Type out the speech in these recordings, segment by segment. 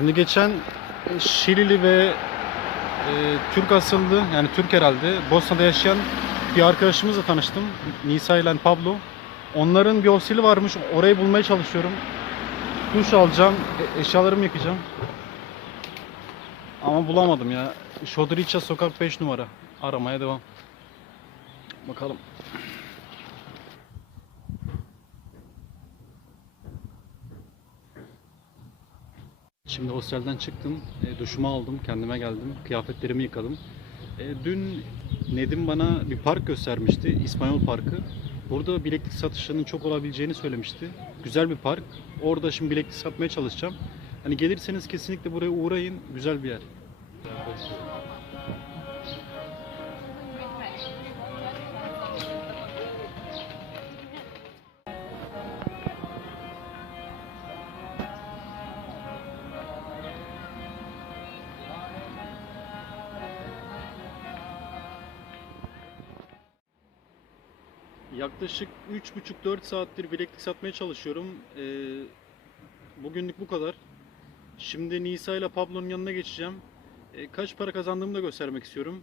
Şimdi geçen e, Şilili ve e, Türk asıllı yani Türk herhalde Bosna'da yaşayan bir arkadaşımızla tanıştım. Nisa ile Pablo. Onların bir osili varmış. Orayı bulmaya çalışıyorum. Duş alacağım. e- eşyalarımı yıkayacağım. Ama bulamadım ya. Şodriça sokak 5 numara. Aramaya devam. Bakalım. Şimdi hostelden çıktım, e, duşumu aldım, kendime geldim, kıyafetlerimi yıkadım. E, dün Nedim bana bir park göstermişti, İspanyol Parkı. Burada bileklik satışlarının çok olabileceğini söylemişti. Güzel bir park. Orada şimdi bileklik satmaya çalışacağım. Hani gelirseniz kesinlikle buraya uğrayın, güzel bir yer. Yaklaşık 3,5-4 saattir bileklik satmaya çalışıyorum. Ee, bugünlük bu kadar. Şimdi Nisa ile Pablo'nun yanına geçeceğim. Ee, kaç para kazandığımı da göstermek istiyorum.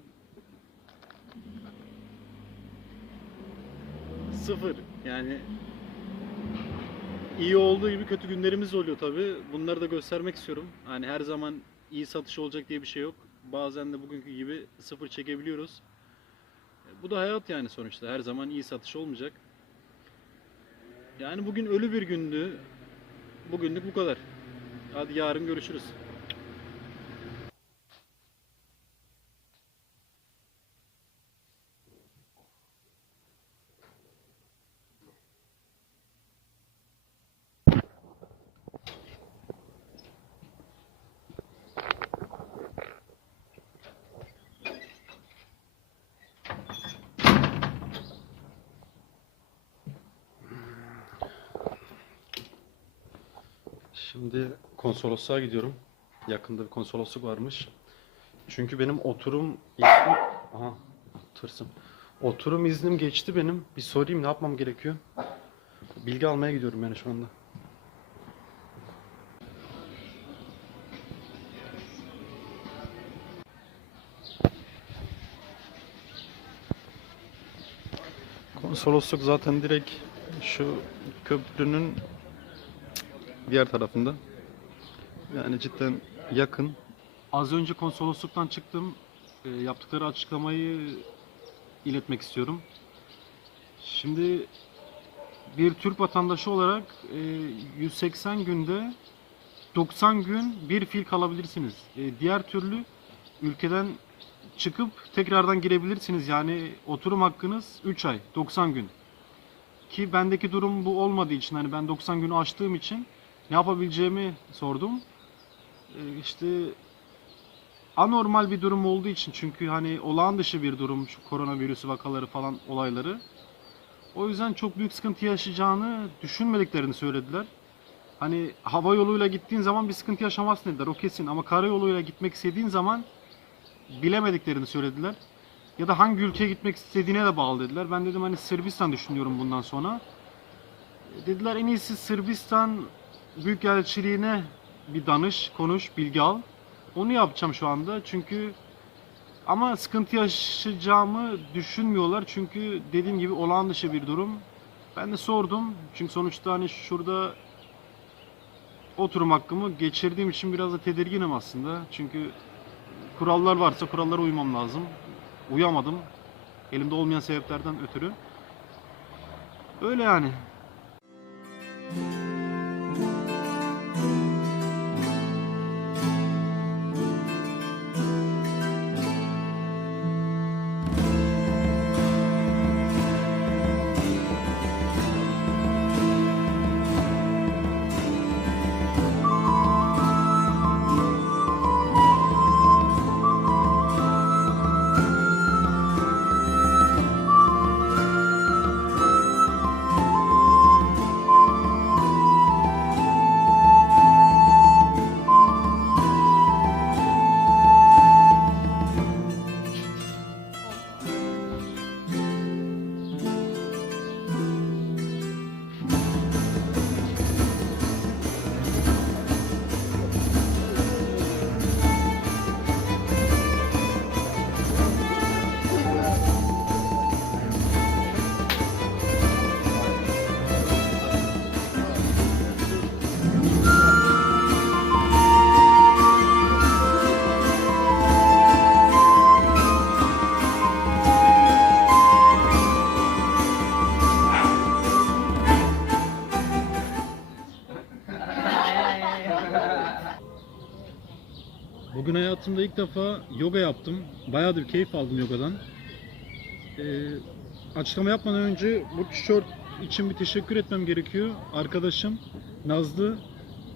Sıfır. Yani iyi olduğu gibi kötü günlerimiz oluyor tabi. Bunları da göstermek istiyorum. Hani her zaman iyi satış olacak diye bir şey yok. Bazen de bugünkü gibi sıfır çekebiliyoruz. Bu da hayat yani sonuçta. Her zaman iyi satış olmayacak. Yani bugün ölü bir gündü. Bugünlük bu kadar. Hadi yarın görüşürüz. Şimdi konsolosluğa gidiyorum. Yakında bir konsolosluk varmış. Çünkü benim oturum iznim... Aha tırsım. Oturum iznim geçti benim. Bir sorayım ne yapmam gerekiyor. Bilgi almaya gidiyorum yani şu anda. Konsolosluk zaten direkt şu köprünün diğer tarafında. Yani cidden yakın. Az önce konsolosluktan çıktım. E, yaptıkları açıklamayı iletmek istiyorum. Şimdi bir Türk vatandaşı olarak e, 180 günde 90 gün bir fil kalabilirsiniz. E, diğer türlü ülkeden çıkıp tekrardan girebilirsiniz. Yani oturum hakkınız 3 ay, 90 gün. Ki bendeki durum bu olmadığı için hani ben 90 günü aştığım için ne yapabileceğimi sordum. Ee, işte anormal bir durum olduğu için çünkü hani olağan dışı bir durum şu koronavirüsü vakaları falan olayları. O yüzden çok büyük sıkıntı yaşayacağını düşünmediklerini söylediler. Hani hava yoluyla gittiğin zaman bir sıkıntı yaşamazsın dediler o kesin ama karayoluyla gitmek istediğin zaman bilemediklerini söylediler. Ya da hangi ülkeye gitmek istediğine de bağlı dediler. Ben dedim hani Sırbistan düşünüyorum bundan sonra. Dediler en iyisi Sırbistan Büyükelçiliğine bir danış, konuş, bilgi al. Onu yapacağım şu anda çünkü ama sıkıntı yaşayacağımı düşünmüyorlar çünkü dediğim gibi olağan dışı bir durum. Ben de sordum çünkü sonuçta hani şurada oturum hakkımı geçirdiğim için biraz da tedirginim aslında. Çünkü kurallar varsa kurallara uymam lazım. Uyamadım. Elimde olmayan sebeplerden ötürü. Öyle yani. Bugün defa yoga yaptım. Bayağıdır keyif aldım yogadan. Ee, açıklama yapmadan önce bu tişört için bir teşekkür etmem gerekiyor. Arkadaşım Nazlı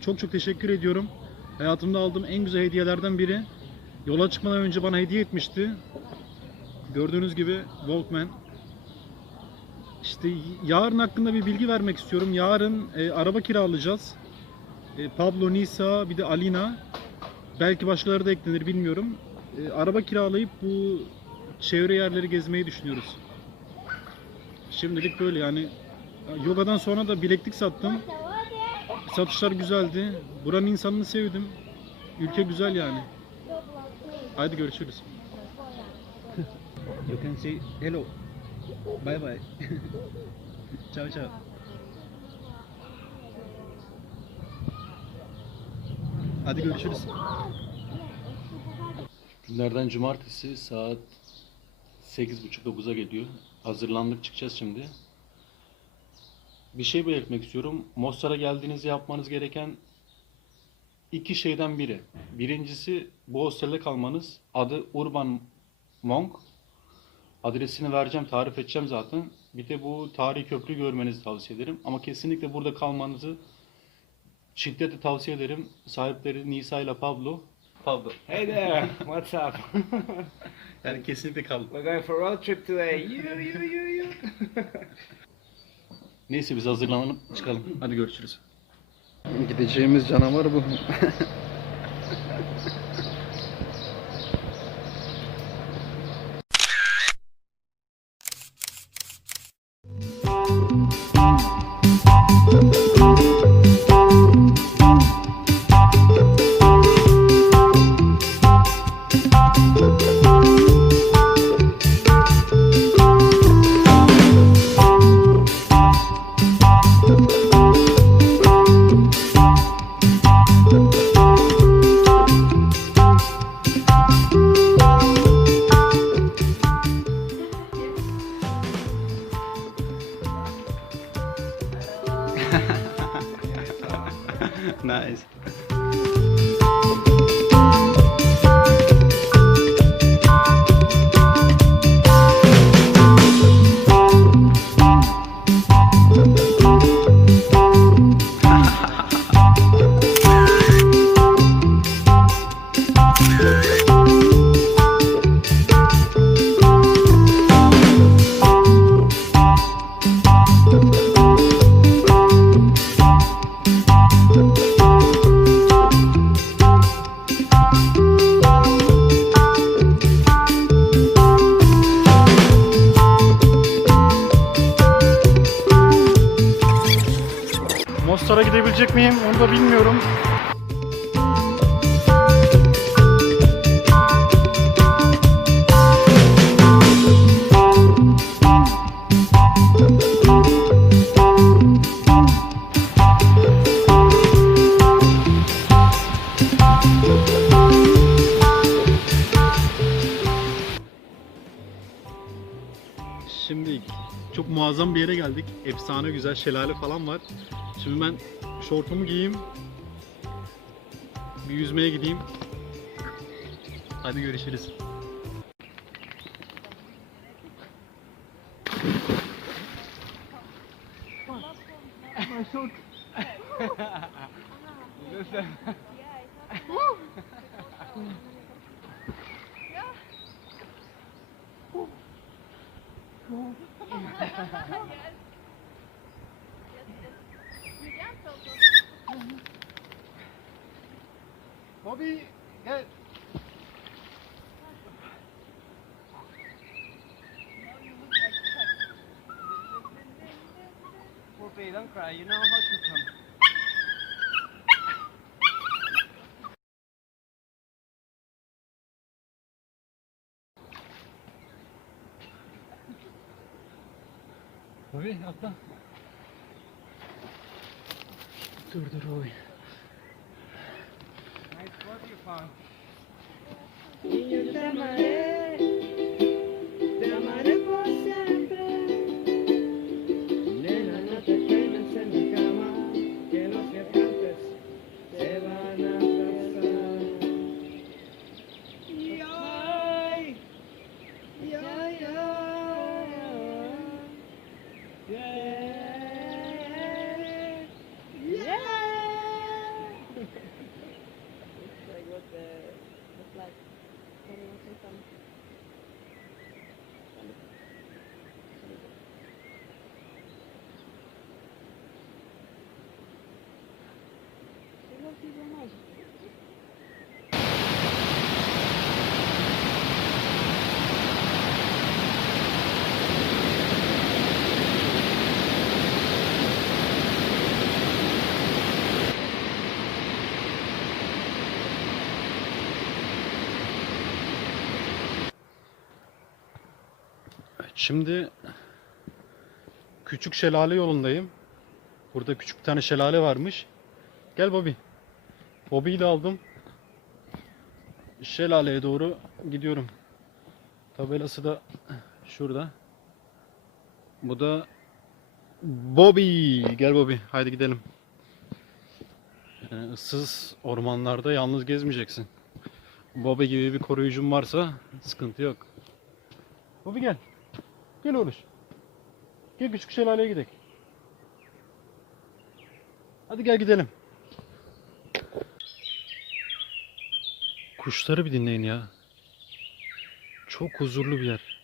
çok çok teşekkür ediyorum. Hayatımda aldığım en güzel hediyelerden biri. Yola çıkmadan önce bana hediye etmişti. Gördüğünüz gibi Walkman. İşte yarın hakkında bir bilgi vermek istiyorum. Yarın e, araba kiralayacağız. E, Pablo, Nisa, bir de Alina. Belki başkaları da eklenir bilmiyorum. E, araba kiralayıp bu çevre yerleri gezmeyi düşünüyoruz. Şimdilik böyle yani. Yogadan sonra da bileklik sattım. Satışlar güzeldi. Buranın insanını sevdim. Ülke güzel yani. Haydi görüşürüz. you can say hello. Bye bye. ciao ciao. Hadi görüşürüz. Günlerden cumartesi saat 8.30-9'a geliyor. Hazırlandık çıkacağız şimdi. Bir şey belirtmek istiyorum. Mostar'a geldiğinizde yapmanız gereken iki şeyden biri. Birincisi bu hostelde kalmanız. Adı Urban Monk. Adresini vereceğim, tarif edeceğim zaten. Bir de bu tarihi köprü görmenizi tavsiye ederim. Ama kesinlikle burada kalmanızı şiddetle tavsiye ederim. Sahipleri Nisa ile Pablo. Pablo. Hey there, what's up? Yani kesinlikle kal. We're going for a road trip today. You, you, you, you. Neyse biz hazırlanalım, çıkalım. Hadi görüşürüz. Gideceğimiz canavar bu. Mostar'a gidebilecek miyim onu da bilmiyorum. Çok muazzam bir yere geldik. Efsane güzel şelale falan var. Şimdi ben şortumu giyeyim. Bir yüzmeye gideyim. Hadi görüşürüz. Bobby gel. Poppy, don't cry. You know how to come. Bobby atla. Dur dur Bobby. Nice spot you found. Şimdi küçük şelale yolundayım. Burada küçük bir tane şelale varmış. Gel Bobby. Bobby'yi de aldım. Şelaleye doğru gidiyorum. Tabelası da şurada. Bu da Bobby. Gel Bobby. Haydi gidelim. Yani ıssız ormanlarda yalnız gezmeyeceksin. Bobby gibi bir koruyucun varsa sıkıntı yok. Bobby gel. Gel oğlum. Gel küçük şelaleye gidelim. Hadi gel gidelim. Kuşları bir dinleyin ya. Çok huzurlu bir yer.